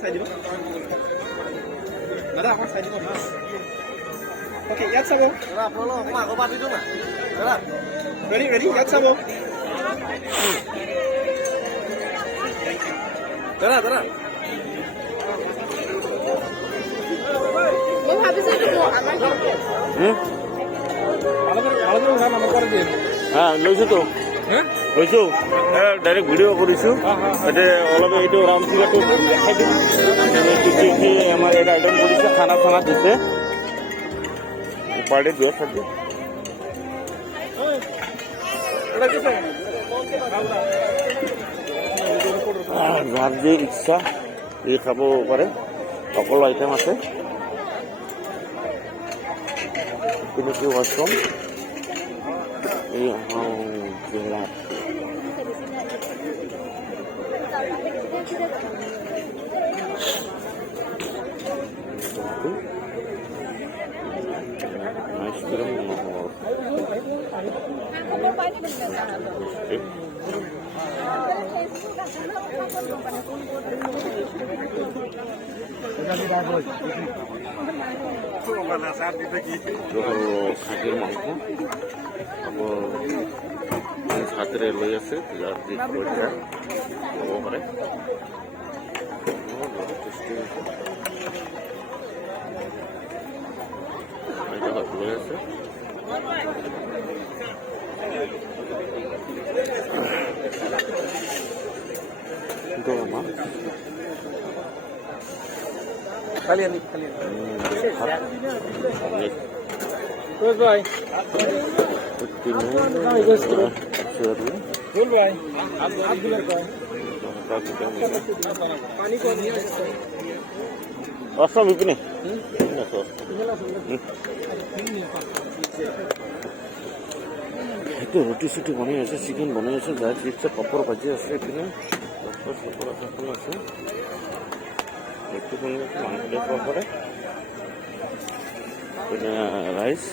চাই দিব দাদা, অকণ চাই দিব। অ'কে, ইয়াত চাব। দাদা আপোনালোক অকণমান আগৰ পৰা দিছোঁ না দাদা। ৰেডি ৰেডি, ইয়াত চাব। দাদা দাদা লৈছোতো লৈছো ডাইৰেক্ট ভিডিঅ' কৰিছোঁ। এতিয়া অলপ এইটো ৰাউণ্ড ফিগাৰটো দেখাই দিম। আমাৰ এটা আইটেম কৰিছে, খানা চানা দিছে পাৰ ডে 230। যাৰ যি ইচ্ছা এই খাব পাৰে, সকলো আইটেম আছে। কিন্তু ৱাশৰুম এই জেলা খাসির মাংস হাতের লই আছে, যার যে পয়সা ল'ব পাৰে। লৈ আছে মাছ খালি আনি খালি অষ্টম ইপিনে এইটো ৰুটি চুটি বনাই আছে, চিকেন বনাই আছে, যাৰ চিপছে পাপৰ ভাজি আছে, এইপিনে পাপৰ এখন আছে, এইটো বনাই আছে মাংস দেখুৱাব পাৰে। এইপিনে ৰাইচ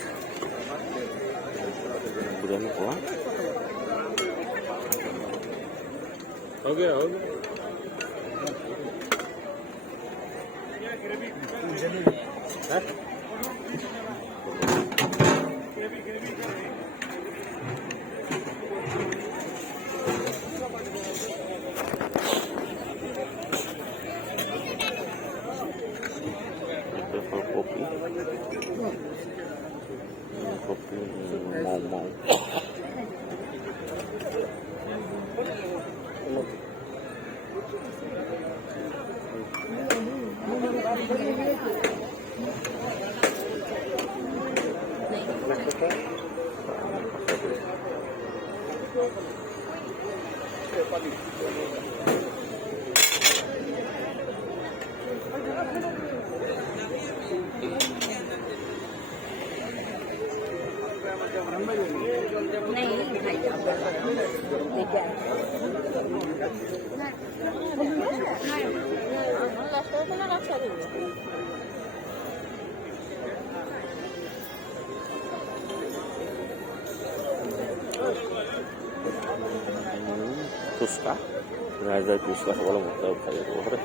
বিৰিয়ানী পোৱা kopi mau fuska, raja fuska kalau mau tahu kayak apa?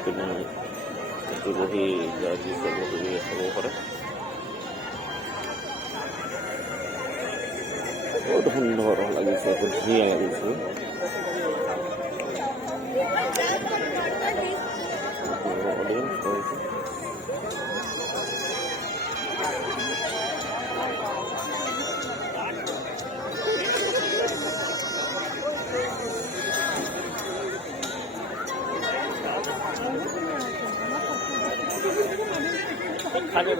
Kena itu bohi jadi sebuah dia kalau apa? Oh, dah hendak orang lagi sebut dia lagi tu. খাবে